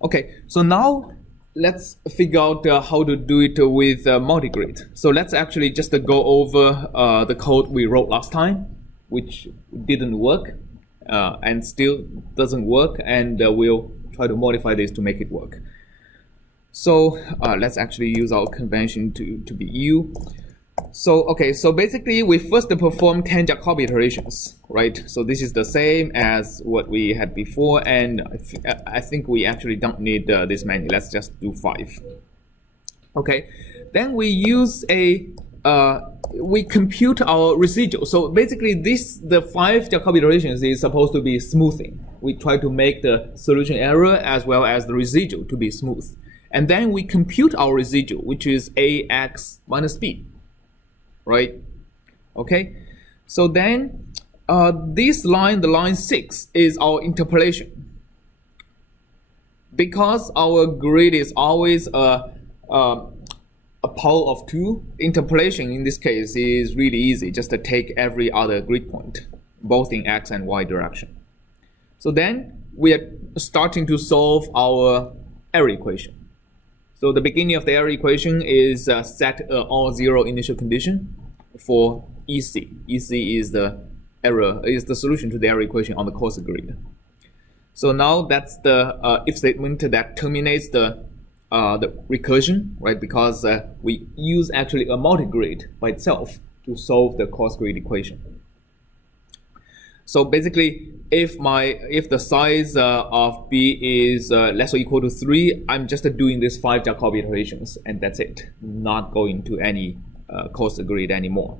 Okay, so now let's figure out how to do it with multigrid. So let's actually just go over the code we wrote last time, which didn't work and still doesn't work, and we'll try to modify this to make it work. So let's actually use our convention to be U. So okay, so basically we first perform 10 Jacobi iterations, right? So this is the same as what we had before, and I think we actually don't need this many. Let's just do 5. Okay, then we use we compute our residual. So basically the 5 Jacobi iterations is supposed to be smoothing. We try to make the solution error as well as the residual to be smooth. And then we compute our residual, which is AX minus B. Right? Okay, so then this line, the line 6, is our interpolation. Because our grid is always a pole of 2, interpolation in this case is really easy, just to take every other grid point, both in X and Y direction. So then we are starting to solve our error equation. So the beginning of the error equation is set all 0 initial condition for EC. EC is the solution to the error equation on the coarse grid. So now that's the if statement that terminates the recursion, right? Because we use actually a multigrid by itself to solve the coarse grid equation. So basically, if the size of B is less or equal to 3, I'm just doing this 5 Jacobi iterations, and that's it. Not going to any coarse grid anymore.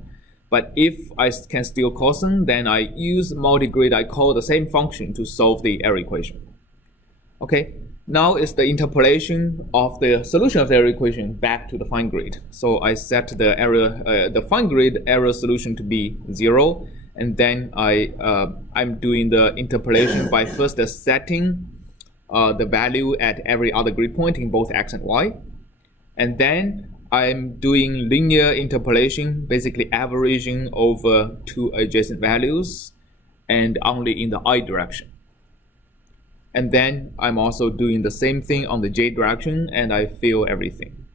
But if I can still coarsen, then I use multigrid. I call the same function to solve the error equation. Okay, now it's the interpolation of the solution of the error equation back to the fine grid. So I set the fine grid error solution to be 0. And then I'm doing the interpolation by first setting the value at every other grid point in both X and Y. And then I'm doing linear interpolation, basically averaging over 2 adjacent values and only in the I direction. And then I'm also doing the same thing on the J direction, and I fill everything,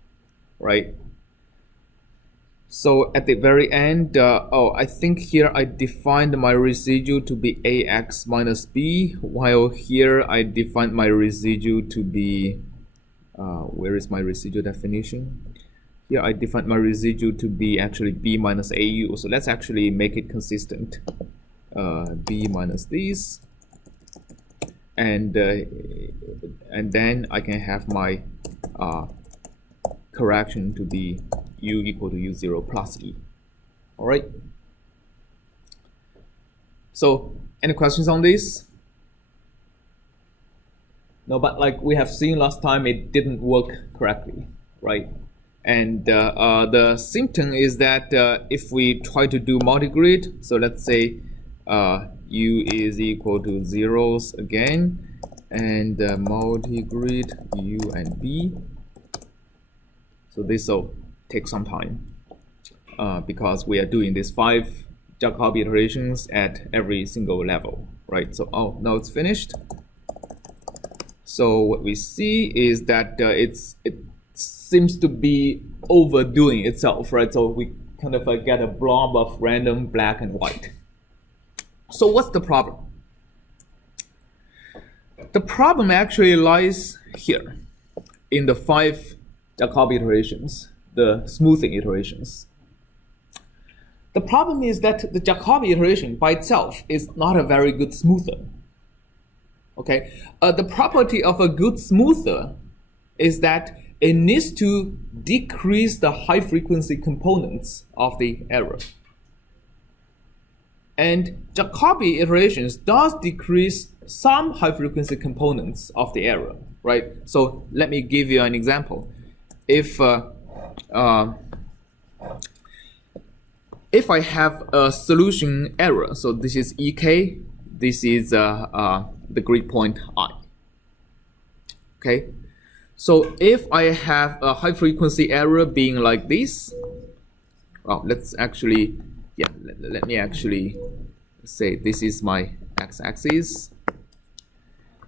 right? So at the very end, I think here I defined my residual to be AX minus B, while here I defined my residual to be, where is my residual definition? Here I defined my residual to be actually B minus AU. So let's actually make it consistent. B minus these, and then I can have my correction to be U equal to U0 plus E. All right. So any questions on this? No, but like we have seen last time, it didn't work correctly, right? And the symptom is that if we try to do multigrid, so let's say U is equal to 0s again, and multigrid U and B. So this will take some time because we are doing these 5 Jacobi iterations at every single level, right? So now it's finished. So what we see is that it seems to be overdoing itself, right? So we kind of get a blob of random black and white. So what's the problem? The problem actually lies here in the 5 Jacobi iterations, the smoothing iterations. The problem is that the Jacobi iteration by itself is not a very good smoother. Okay, the property of a good smoother is that it needs to decrease the high frequency components of the error. And Jacobi iterations does decrease some high frequency components of the error, right? So let me give you an example. If I have a solution error, so this is EK, this is the grid point I. Okay, so if I have a high frequency error being like this, well, let's actually, let me actually say this is my x-axis.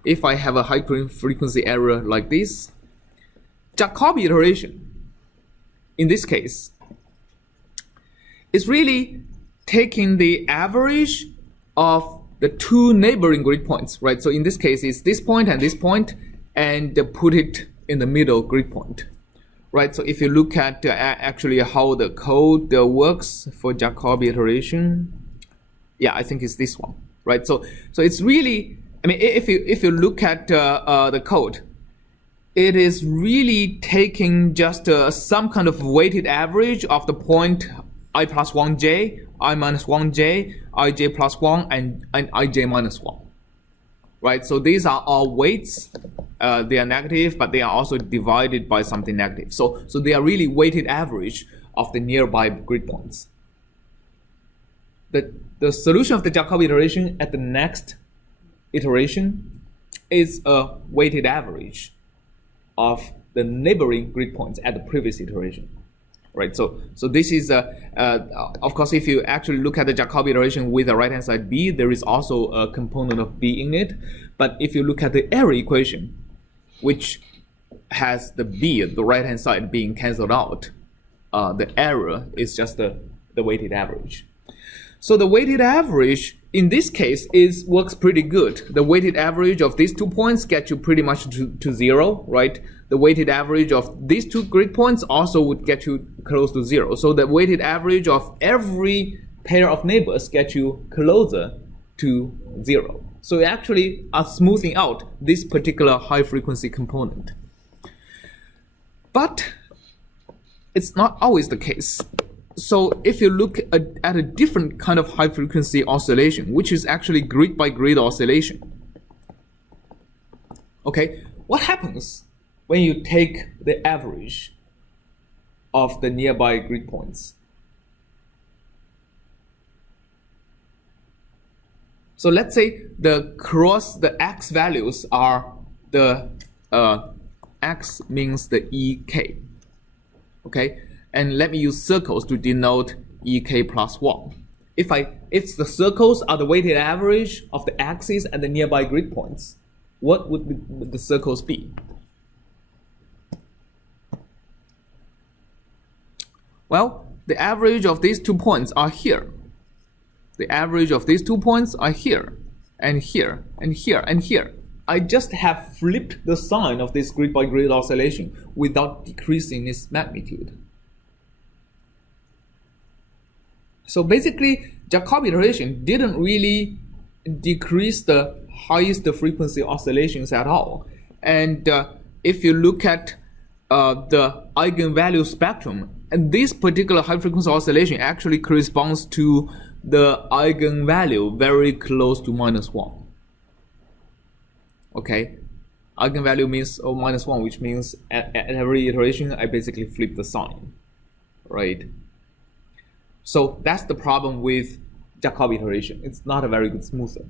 if I have a high frequency error like this, Jacobi iteration, in this case, is really taking the average of the two neighboring grid points, right? So in this case, it's this point, and put it in the middle grid point, right? So if you look at actually how the code works for Jacobi iteration, yeah, I think it's this one, right? So it's really, I mean, if you look at the code, it is really taking just some kind of weighted average of the point I plus 1j, I minus 1j, ij plus 1, and ij minus 1. Right? So these are all weights. They are negative, but they are also divided by something negative. So they are really weighted average of the nearby grid points. The solution of the Jacobi iteration at the next iteration is a weighted average of the neighboring grid points at the previous iteration, right? So this is of course, if you actually look at the Jacobi iteration with the right-hand side b, there is also a component of b in it. But if you look at the error equation, which has the b, the right-hand side, being cancelled out, the error is just the weighted average. So the weighted average in this case works pretty good. The weighted average of these 2 points gets you pretty much to 0, right? The weighted average of these 2 grid points also would get you close to 0. So the weighted average of every pair of neighbors gets you closer to 0. So you actually are smoothing out this particular high frequency component. But it's not always the case. So if you look at a different kind of high frequency oscillation, which is actually grid by grid oscillation, okay, what happens when you take the average of the nearby grid points? So let's say the x values are the x means the ek, okay? And let me use circles to denote ek plus 1. If the circles are the weighted average of the axes and the nearby grid points, what would the circles be? Well, the average of these 2 points are here. The average of these 2 points are here, and here, and here, and here. I just have flipped the sign of this grid by grid oscillation without decreasing its magnitude. So basically, Jacobi iteration didn't really decrease the highest frequency oscillations at all. And if you look at the eigenvalue spectrum, and this particular high frequency oscillation actually corresponds to the eigenvalue very close to -1. Okay, eigenvalue means -1, which means at every iteration I basically flip the sign, right? So that's the problem with Jacobi iteration. It's not a very good smoother.